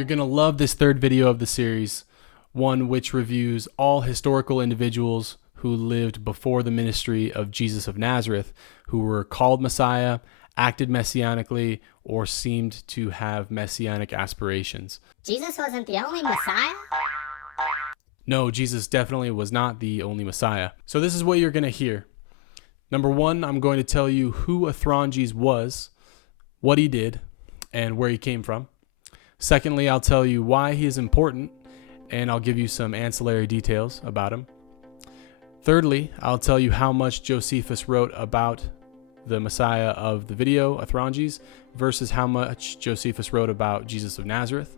You're going to love this third video of the series, one which reviews all historical individuals who lived before the ministry of Jesus of Nazareth, who were called Messiah, acted messianically, or seemed to have messianic aspirations. Jesus wasn't the only Messiah? No, Jesus definitely was not the only Messiah. So this is what you're going to hear. Number one, I'm going to tell you who Athronges was, what he did, and where he came from. Secondly, I'll tell you why he is important, and I'll give you some ancillary details about him. Thirdly, I'll tell you how much Josephus wrote about the Messiah of the video, Athronges, versus how much Josephus wrote about Jesus of Nazareth.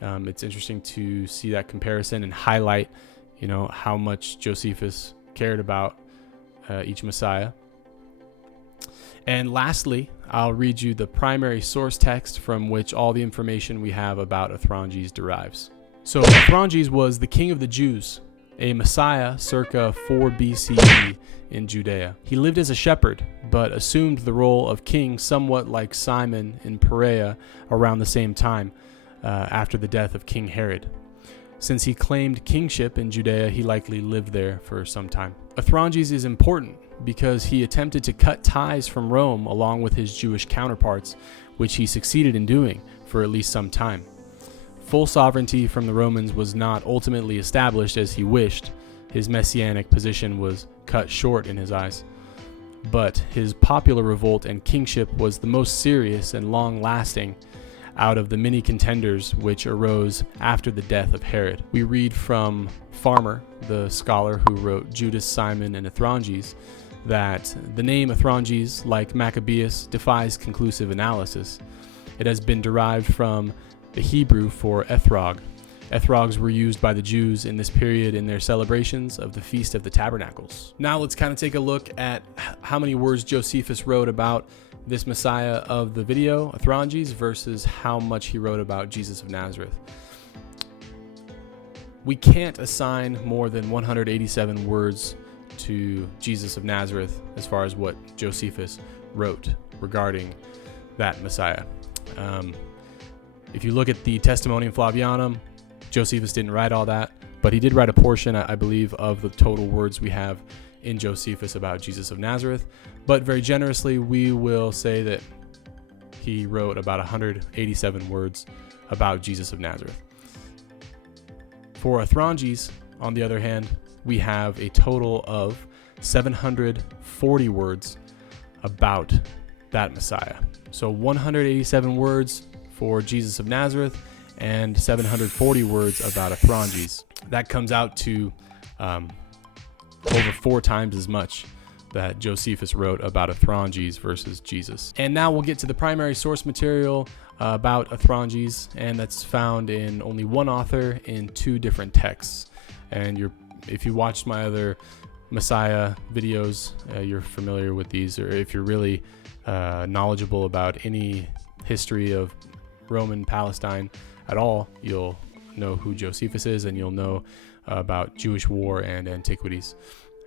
It's interesting to see that comparison and highlight, how much Josephus cared about each Messiah. And lastly, I'll read you the primary source text from which all the information we have about Athronges derives. So Athronges was the king of the Jews, a Messiah circa 4 BCE in Judea. He lived as a shepherd, but assumed the role of king somewhat like Simon in Perea around the same time, after the death of King Herod. Since he claimed kingship in Judea, he likely lived there for some time. Athronges is important because he attempted to cut ties from Rome along with his Jewish counterparts, which he succeeded in doing for at least some time. Full sovereignty from the Romans was not ultimately established as he wished. His messianic position was cut short in his eyes. But his popular revolt and kingship was the most serious and long-lasting out of the many contenders which arose after the death of Herod. We read from Farmer, the scholar who wrote Judas, Simon, and Athronges, that the name Athronges, like Maccabeus, defies conclusive analysis. It has been derived from the Hebrew for Ethrog. Ethrogs were used by the Jews in this period in their celebrations of the Feast of the Tabernacles. Now let's kind of take a look at how many words Josephus wrote about this Messiah of the video, Athronges, versus how much he wrote about Jesus of Nazareth. We can't assign more than 187 words to Jesus of Nazareth as far as what Josephus wrote regarding that Messiah. If you look at the Testimonium Flavianum, Josephus didn't write all that, but he did write a portion, I believe, of the total words we have in Josephus about Jesus of Nazareth. But very generously, we will say that he wrote about 187 words about Jesus of Nazareth. For Athronges, on the other hand, we have a total of 740 words about that Messiah. So 187 words for Jesus of Nazareth and 740 words about Athronges. That comes out to over 4 times as much that Josephus wrote about Athronges versus Jesus. And now we'll get to the primary source material about Athronges, and that's found in only one author in 2 different texts. And if you watched my other Messiah videos, you're familiar with these, or if you're really knowledgeable about any history of Roman Palestine at all, you'll know who Josephus is, and you'll know about Jewish war and antiquities.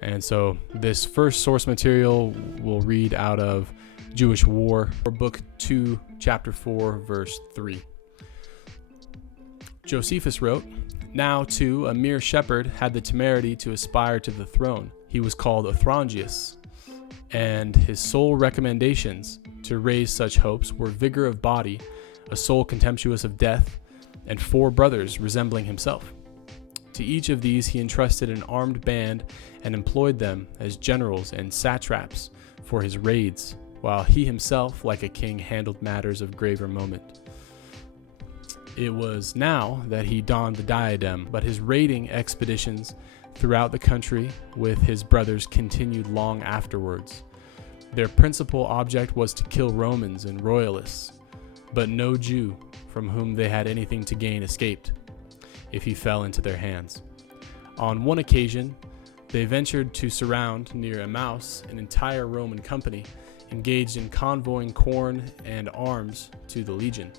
And so this first source material will read out of Jewish War, or Book 2, Chapter 4, Verse 3. Josephus wrote, "Now, too, a mere shepherd had the temerity to aspire to the throne. He was called Athronges, and his sole recommendations to raise such hopes were vigor of body, a soul contemptuous of death, and 4 brothers resembling himself. To each of these he entrusted an armed band and employed them as generals and satraps for his raids, while he himself, like a king, handled matters of graver moment. It was now that he donned the diadem, but his raiding expeditions throughout the country with his brothers continued long afterwards. Their principal object was to kill Romans and royalists, but no Jew from whom they had anything to gain escaped, if he fell into their hands. On one occasion, they ventured to surround near Emmaus an entire Roman company, engaged in convoying corn and arms to the legion.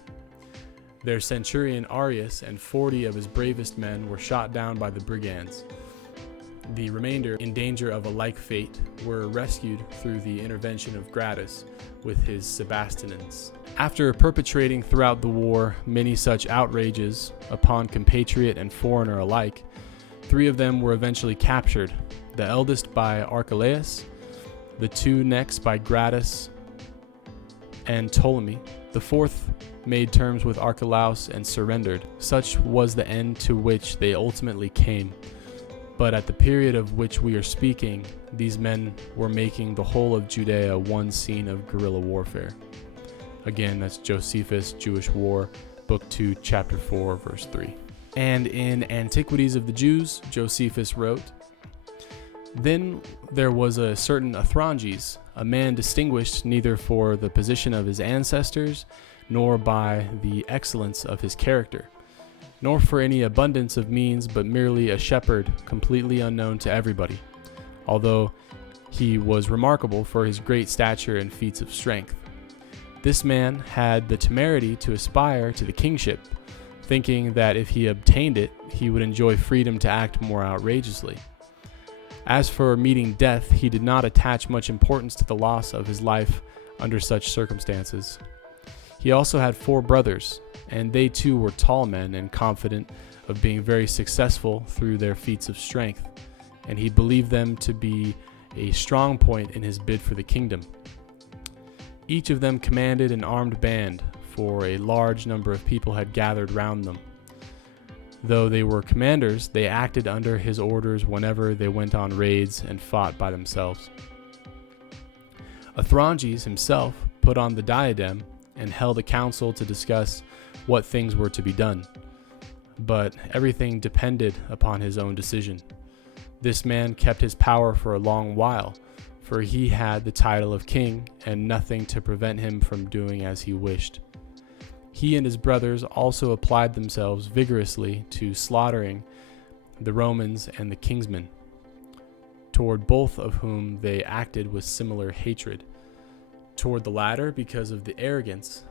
Their centurion Arius and 40 of his bravest men were shot down by the brigands. The remainder, in danger of a like fate, were rescued through the intervention of Gratus with his Sebastians. After perpetrating throughout the war many such outrages upon compatriot and foreigner alike, 3 of them were eventually captured, the eldest by Archelaus, the 2 next by Gratus and Ptolemy. The 4th made terms with Archelaus and surrendered. Such was the end to which they ultimately came. But at the period of which we are speaking, these men were making the whole of Judea one scene of guerrilla warfare. Again, that's Josephus, Jewish War, Book 2, Chapter 4, verse 3. And in Antiquities of the Jews, Josephus wrote, "Then there was a certain Athronges, a man distinguished neither for the position of his ancestors, nor by the excellence of his character, nor for any abundance of means, but merely a shepherd completely unknown to everybody, although he was remarkable for his great stature and feats of strength. This man had the temerity to aspire to the kingship, thinking that if he obtained it, he would enjoy freedom to act more outrageously. As for meeting death, he did not attach much importance to the loss of his life under such circumstances. He also had 4 brothers, and they too were tall men and confident of being very successful through their feats of strength, and he believed them to be a strong point in his bid for the kingdom. Each of them commanded an armed band, for a large number of people had gathered round them. Though they were commanders, they acted under his orders whenever they went on raids and fought by themselves. Athronges himself put on the diadem and held a council to discuss what things were to be done, but everything depended upon his own decision. This man kept his power for a long while, for he had the title of king and nothing to prevent him from doing as he wished. He and his brothers also applied themselves vigorously to slaughtering the Romans and the kingsmen, toward both of whom they acted with similar hatred. Toward the latter because of the arrogance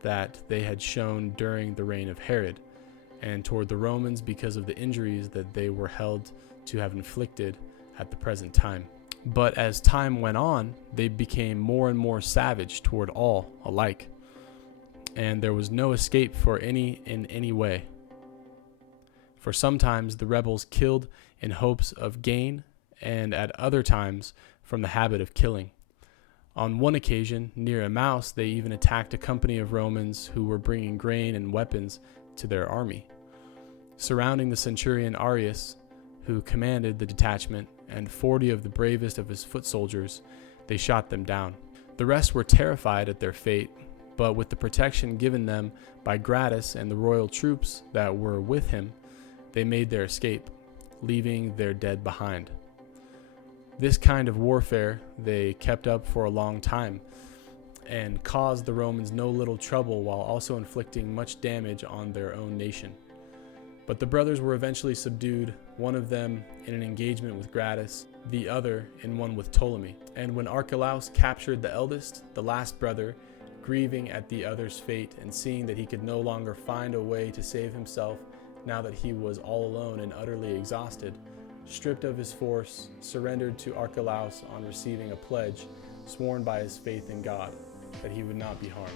that they had shown during the reign of Herod, and toward the Romans because of the injuries that they were held to have inflicted at the present time. But as time went on, they became more and more savage toward all alike, and there was no escape for any in any way. For sometimes the rebels killed in hopes of gain, and at other times from the habit of killing. On one occasion, near Emmaus, they even attacked a company of Romans who were bringing grain and weapons to their army. Surrounding the centurion Arius, who commanded the detachment, and 40 of the bravest of his foot soldiers, they shot them down. The rest were terrified at their fate, but with the protection given them by Gratus and the royal troops that were with him, they made their escape, leaving their dead behind. This kind of warfare they kept up for a long time and caused the Romans no little trouble while also inflicting much damage on their own nation. But the brothers were eventually subdued, one of them in an engagement with Gratus, the other in one with Ptolemy. And when Archelaus captured the eldest, the last brother, grieving at the other's fate and seeing that he could no longer find a way to save himself now that he was all alone and utterly exhausted, stripped of his force, surrendered to Archelaus on receiving a pledge sworn by his faith in God that he would not be harmed.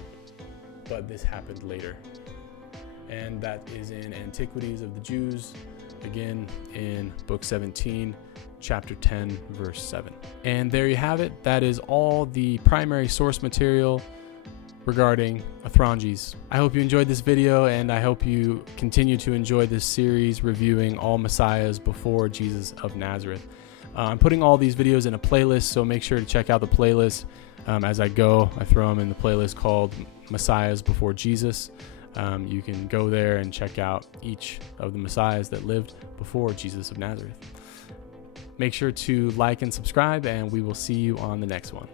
But this happened later. And that is in Antiquities of the Jews, again in Book 17, Chapter 10, verse 7. And there you have it. That is all the primary source material regarding Athronges. I hope you enjoyed this video, and I hope you continue to enjoy this series reviewing all messiahs before Jesus of Nazareth. I'm putting all these videos in a playlist, so make sure to check out the playlist as I go. I throw them in the playlist called Messiahs Before Jesus. You can go there and check out each of the messiahs that lived before Jesus of Nazareth. Make sure to like and subscribe, and we will see you on the next one.